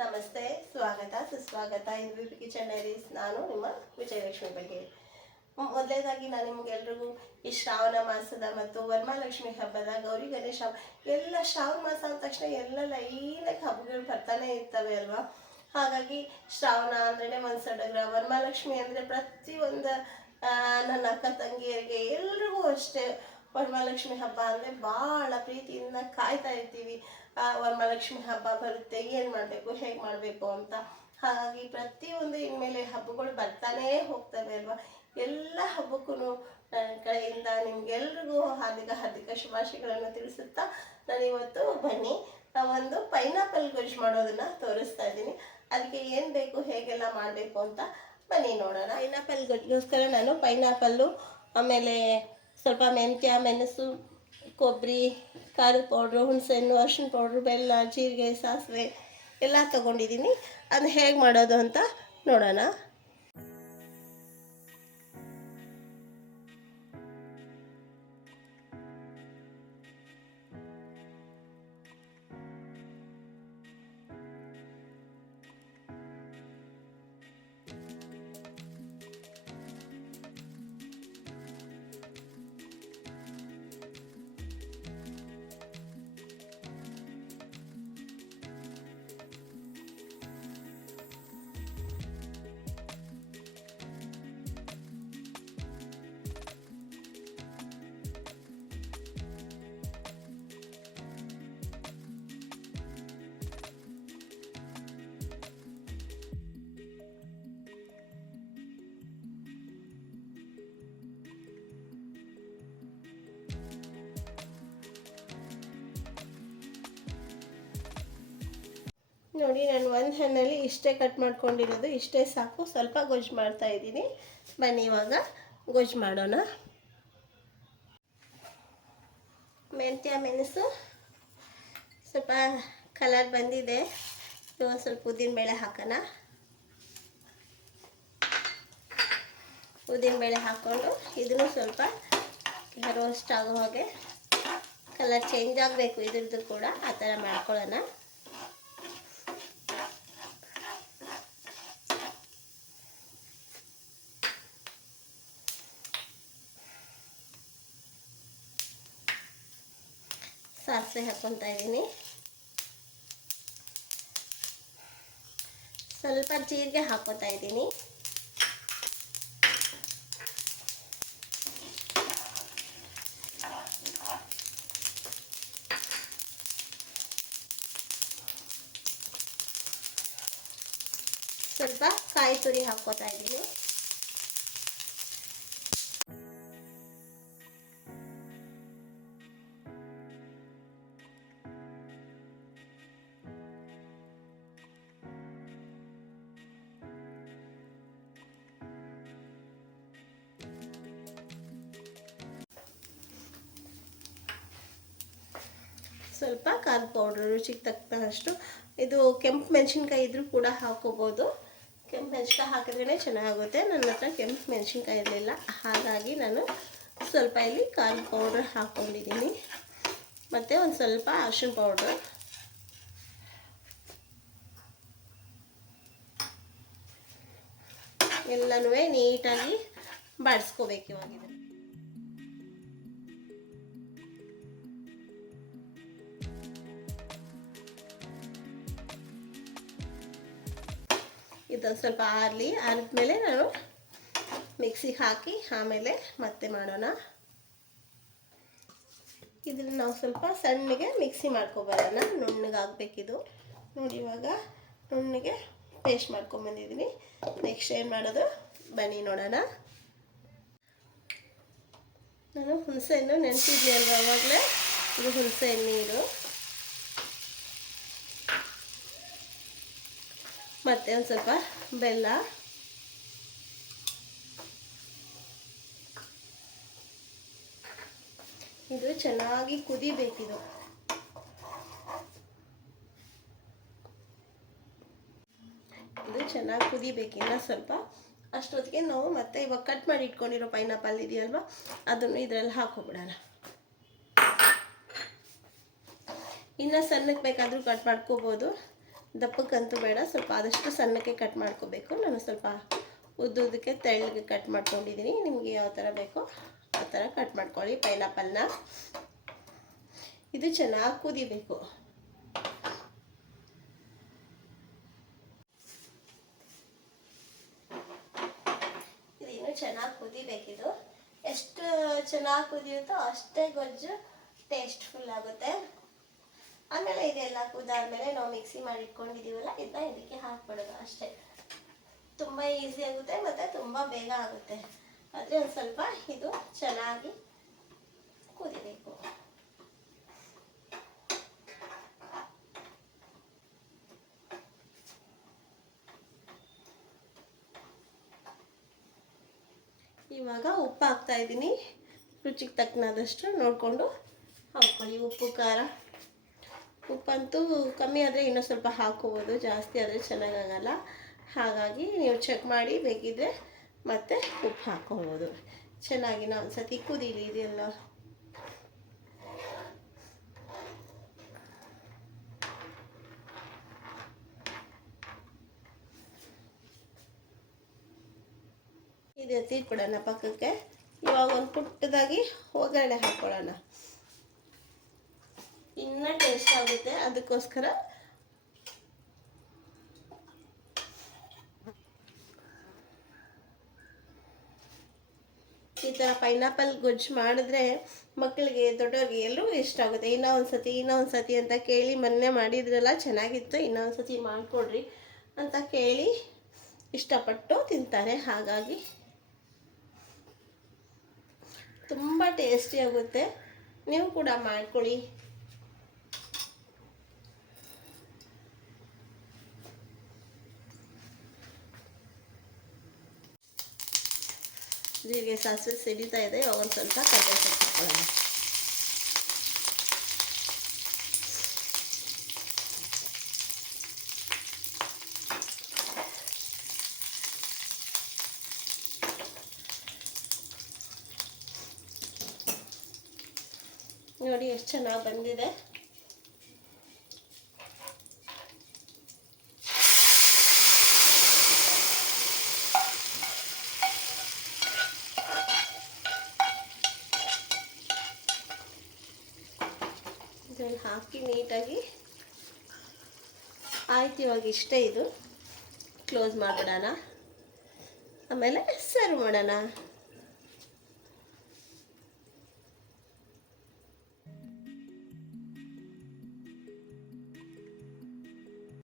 ನಮಸ್ತೆ, ಸ್ವಾಗತ, ಸುಸ್ವಾಗತ. ಇನ್ ಪಿ ಕಿಚನ್ ಡೈರೀಸ್ ನಾನು ನಿಮ್ಮ ವಿಜಯಲಕ್ಷ್ಮಿ ಬಗ್ಗೆ. ಮೊದಲೇದಾಗಿ ನಾನು ನಿಮಗೆಲ್ರಿಗೂ ಈ ಶ್ರಾವಣ ಮಾಸದ ಮತ್ತು ವರಮಹಾಲಕ್ಷ್ಮಿ ಹಬ್ಬದ ಗೌರಿ ಗಣೇಶ ಹಬ್ಬ. ಎಲ್ಲ ಶ್ರಾವಣ ಮಾಸ ಅಂದ ತಕ್ಷಣ ಎಲ್ಲ ಲೈನಾಗಿ ಹಬ್ಬಗಳು ಬರ್ತಾನೆ ಇರ್ತವೆ ಅಲ್ವಾ? ಹಾಗಾಗಿ ಶ್ರಾವಣ ಅಂದ್ರೆ ಒಂದು ಸಡಗರ ವರಮಹಾಲಕ್ಷ್ಮಿ ಅಂದರೆ ಪ್ರತಿಯೊಂದು ನನ್ನ ಅಕ್ಕ ತಂಗಿಯರಿಗೆ ಎಲ್ರಿಗೂ ಅಷ್ಟೇ. ವರಮಹಾಲಕ್ಷ್ಮಿ ಹಬ್ಬ ಅಂದರೆ ಭಾಳ ಪ್ರೀತಿಯಿಂದ ಕಾಯ್ತಾ ಇರ್ತೀವಿ. ವರಮಹಾಲಕ್ಷ್ಮಿ ಹಬ್ಬ ಬರುತ್ತೆ, ಏನು ಮಾಡಬೇಕು, ಹೇಗೆ ಮಾಡಬೇಕು ಅಂತ. ಹಾಗಾಗಿ ಪ್ರತಿಯೊಂದು ಇನ್ಮೇಲೆ ಹಬ್ಬಗಳು ಬರ್ತಾನೇ ಹೋಗ್ತವೆ ಅಲ್ವಾ? ಎಲ್ಲ ಹಬ್ಬಕ್ಕೂ ನನ್ನ ಕಡೆಯಿಂದ ನಿಮ್ಗೆಲ್ರಿಗೂ ಹಾರ್ದಿಕ ಹಾರ್ದಿಕ ಶುಭಾಶಯಗಳನ್ನು ತಿಳಿಸುತ್ತಾ ನಾನು ಇವತ್ತು ಬನ್ನಿ. ಒಂದು ಪೈನಾಪಲ್ ಗೊಜ್ಜು ಮಾಡೋದನ್ನ ತೋರಿಸ್ತಾ ಇದ್ದೀನಿ. ಅದಕ್ಕೆ ಏನು ಬೇಕು, ಹೇಗೆಲ್ಲ ಮಾಡಬೇಕು ಅಂತ ಬನ್ನಿ ನೋಡೋಣ. ಪೈನಾಪಲ್ ಗೊಜ್ಜಿಗೋಸ್ಕರ ನಾನು ಪೈನಾಪಲ್ಲು ಆಮೇಲೆ ಸ್ವಲ್ಪ ಮೆಂತ್ಯ, ಮೆಣಸು, ಕೊಬ್ಬರಿ, ಖಾರದ ಪೌಡ್ರು ಹುಣಸೆಹಣ್ಣು ಅರಿಶಿನ ಪೌಡ್ರು ಬೆಲ್ಲ, ಜೀರಿಗೆ, ಸಾಸಿವೆ ಎಲ್ಲ ತೊಗೊಂಡಿದ್ದೀನಿ. ಅದನ್ನ ಹೇಗೆ ಮಾಡೋದು ಅಂತ ನೋಡೋಣ. ನೋಡಿ, ನಾನು ಒಂದು ಹಣ್ಣಲ್ಲಿ ಇಷ್ಟೇ ಕಟ್ ಮಾಡ್ಕೊಂಡಿರೋದು, ಇಷ್ಟೇ ಸಾಕು. ಸ್ವಲ್ಪ ಗೊಜ್ಜು ಮಾಡ್ತಾ ಇದ್ದೀನಿ. ಬನ್ನಿ, ಇವಾಗ ಗೊಜ್ಜು ಮಾಡೋಣ. ಮೆಂತ್ಯ, ಮೆಣಸು, ಸ್ವಲ್ಪ ಕಲರ್ ಬಂದಿದೆ. ಇವಾಗ ಸ್ವಲ್ಪ ಉದ್ದಿನಬೇಳೆ ಹಾಕೋಣ. ಉದ್ದಿನಬೇಳೆ ಹಾಕ್ಕೊಂಡು ಇದನ್ನು ಸ್ವಲ್ಪ ರೋಸ್ಟ್ ಆಗೋ ಹಾಗೆ ಕಲರ್ ಚೇಂಜ್ ಆಗಬೇಕು ಇದ್ರದ್ದು ಕೂಡ, ಆ ಥರ ಮಾಡ್ಕೊಳ್ಳೋಣ. ಸಾಸಿವೆ ಹಾಕ್ಕೊತಾ ಇದ್ದೀನಿ ಸ್ವಲ್ಪ ಜೀರಿಗೆ ಹಾಕೋತಾ ಇದ್ದೀನಿ ಸ್ವಲ್ಪ ಕಾಯಿ ತುರಿ ಹಾಕೋತಾ ಇದ್ದೀನಿ ಸ್ವಲ್ಪ ಖಾರದ ಪೌಡ್ರ್ ರುಚಿಗೆ ತಕ್ಕಷ್ಟು ಇದು ಕೆಂಪು ಮೆಣಸಿನ್ಕಾಯಿ ಇದ್ರೂ ಕೂಡ ಹಾಕೋಬೋದು. ಕೆಂಪು ಮೆಣಸಿನ್ಕಾಯಿ ಹಾಕಿದ್ರೇ ಚೆನ್ನಾಗುತ್ತೆ. ನನ್ನ ಹತ್ರ ಕೆಂಪು ಮೆಣಸಿನ್ಕಾಯಿ ಇರಲಿಲ್ಲ. ಹಾಗಾಗಿ ನಾನು ಸ್ವಲ್ಪ ಇಲ್ಲಿ ಖಾರದ ಪೌಡ್ರ್ ಹಾಕ್ಕೊಂಡಿದ್ದೀನಿ ಮತ್ತು ಒಂದು ಸ್ವಲ್ಪ ಅರಿಶಿನ ಪೌಡ್ರ್ ಎಲ್ಲನೂ ನೀಟಾಗಿ ಬಾಡಿಸ್ಕೋಬೇಕು ಇವಾಗ. ಇದೊಂದು ಸ್ವಲ್ಪ ಆರಲಿ ಆರಿದ್ಮೇಲೆ ನಾನು ಮಿಕ್ಸಿಗೆ ಹಾಕಿ ಆಮೇಲೆ ಮತ್ತೆ ಮಾಡೋಣ. ಇದನ್ನು ನಾವು ಸ್ವಲ್ಪ ಸಣ್ಣಗೆ ಮಿಕ್ಸಿ ಮಾಡ್ಕೊಬರೋಣ. ನುಣ್ಣಗಾಗಬೇಕಿದು ನೋಡಿ ಇವಾಗ ನುಣ್ಣಗೆ ಪೇಸ್ಟ್ ಮಾಡ್ಕೊಂಬಂದಿದ್ದೀನಿ ನೆಕ್ಸ್ಟ್ ಏನು ಮಾಡೋದು? ಬನ್ನಿ ನೋಡೋಣ. ನಾನು ಹುಣಸೆ ಹಣ್ಣು ಅಲ್ವಾ ಅವಾಗಲೇ? ಇದು ಹುಣಸೆ ನೀರು. ಮತ್ತು ಒಂದು ಸ್ವಲ್ಪ ಬೆಲ್ಲ. ಇದು ಚೆನ್ನಾಗಿ ಕುದಿಬೇಕಿದು. ಇದು ಚೆನ್ನಾಗಿ ಕುದಿಬೇಕಿನ್ನ ಸ್ವಲ್ಪ ಅಷ್ಟೊತ್ತಿಗೆ ನಾವು ಮತ್ತೆ ಇವಾಗ ಕಟ್ ಮಾಡಿ ಇಟ್ಕೊಂಡಿರೋ ಪೈನಾಪಲ್ ಇದೆಯಲ್ವಾ, ಅದನ್ನು ಇದರಲ್ಲಿ ಹಾಕೋಬಿಡೋಣ ಇನ್ನು ಸಣ್ಣಕ್ಕೆ ಬೇಕಾದರೂ ಕಟ್ ಮಾಡ್ಕೋಬೋದು. ದಪ್ಪಕ್ಕಂತೂ ಬೇಡ, ಸ್ವಲ್ಪ ಆದಷ್ಟು ಸಣ್ಣಕ್ಕೆ ಕಟ್ ಮಾಡ್ಕೋಬೇಕು. ನಾನು ಸ್ವಲ್ಪ ಉದ್ದುದಕ್ಕೆ ತೆಳ್ಳಗೆ ಕಟ್ ಮಾಡ್ಕೊಂಡಿದ್ದೀನಿ. ನಿಮಗೆ ಯಾವ ಥರ ಬೇಕೋ ಆ ಥರ ಕಟ್ ಮಾಡ್ಕೊಳ್ಳಿ. ಪೈನಾಪಲ್ನ. ಇದು ಚೆನ್ನಾಗಿ ಕುದಿಬೇಕು. ಇದು ಇನ್ನೂ ಚೆನ್ನಾಗಿ ಕುದಿಬೇಕಿದು. ಎಷ್ಟು ಚೆನ್ನಾಗಿ ಕುದಿಯುತ್ತೋ ಅಷ್ಟೇ ಗೊಜ್ಜು ಟೇಸ್ಟ್ಫುಲ್ ಆಗುತ್ತೆ. ಆಮೇಲೆ ಇದೆಲ್ಲ ಕುದಾದ್ಮೇಲೆ ನಾವು ಮಿಕ್ಸಿ ಮಾಡಿ ಇಟ್ಕೊಂಡಿದ್ದೀವಲ್ಲ ಇದನ್ನ ಇದಕ್ಕೆ ಹಾಕ್ಬಿಡೋದು ಅಷ್ಟೇ. ತುಂಬ ಈಸಿ ಆಗುತ್ತೆ ಮತ್ತು ತುಂಬ ಬೇಗ ಆಗುತ್ತೆ. ಆದರೆ ಒಂದು ಸ್ವಲ್ಪ ಇದು ಚೆನ್ನಾಗಿ ಕುದಿಬೇಕು. ಇವಾಗ ಉಪ್ಪು ಹಾಕ್ತಾ ಇದ್ದೀನಿ. ರುಚಿಗೆ ತಕ್ಕನಾದಷ್ಟು ನೋಡಿಕೊಂಡು ಹಾಕ್ಕೊಳ್ಳಿ. ಉಪ್ಪು, ಖಾರ. ಉಪ್ಪಂತೂ ಕಮ್ಮಿ ಆದರೆ ಇನ್ನೂ ಸ್ವಲ್ಪ ಹಾಕೋಬೋದು, ಜಾಸ್ತಿ ಆದರೆ ಚೆನ್ನಾಗಾಗಲ್ಲ. ಹಾಗಾಗಿ ನೀವು ಚೆಕ್ ಮಾಡಿ ಬೇಕಿದ್ರೆ ಮತ್ತೆ ಉಪ್ಪು ಹಾಕೋಬೋದು. ಚೆನ್ನಾಗಿ ನಾ ಒಂದು ಸತಿ ಕುದೀಲಿ, ಇದೆಲ್ಲ. ಇದೆ ಎತ್ತಿಟ್ಬಿಡೋಣ ಪಕ್ಕಕ್ಕೆ. ಇವಾಗ ಒಂದು ಪುಟ್ಟದಾಗಿ ಒಗ್ಗರಣೆ ಹಾಕ್ಕೊಳ್ಳೋಣ ಇನ್ನೂ ಟೇಸ್ಟ್ ಆಗುತ್ತೆ. ಅದಕ್ಕೋಸ್ಕರ ಈ ಥರ ಪೈನಾಪಲ್ ಗೊಜ್ಜು ಮಾಡಿದ್ರೆ ಮಕ್ಕಳಿಗೆ ದೊಡ್ಡವ್ರಿಗೆ ಎಲ್ಲರಿಗೂ ಇಷ್ಟ ಆಗುತ್ತೆ. ಇನ್ನೂ ಒಂದು ಸತಿ ಇನ್ನೂ ಒಂದು ಸತಿ ಅಂತ ಕೇಳಿ ಮೊನ್ನೆ ಮಾಡಿದ್ರಲ್ಲ, ಚೆನ್ನಾಗಿತ್ತು. ಇನ್ನೂ ಒಂದು ಸತಿ ಮಾಡಿಕೊಡ್ರಿ ಅಂತ ಕೇಳಿ ಇಷ್ಟಪಟ್ಟು ತಿಂತಾರೆ. ಹಾಗಾಗಿ ತುಂಬ ಟೇಸ್ಟಿ ಆಗುತ್ತೆ. ನೀವು ಕೂಡ ಮಾಡ್ಕೊಳ್ಳಿ. ಜೀರಿಗೆ ಸಾಸಿವೆ ಸಿಡಿತಾ ಇದೆ ಇವಾಗ ಒಂದು ಸ್ವಲ್ಪ ಕಡಲೆ ಸೊಪ್ಪು ಹಾಕೊಳ್ಳೋಣ ನೋಡಿ ಎಷ್ಟು ಚೆನ್ನಾಗಿ ಬಂದಿದೆ ಇದನ್ನು ಹಾಕಿ ನೀಟಾಗಿ ಆಯ್ತು ಇವಾಗ ಇಷ್ಟೇ ಇದು. ಕ್ಲೋಸ್ ಮಾಡಿಬಿಡೋಣ. ಆಮೇಲೆ ಸರ್ವ್ ಮಾಡೋಣ.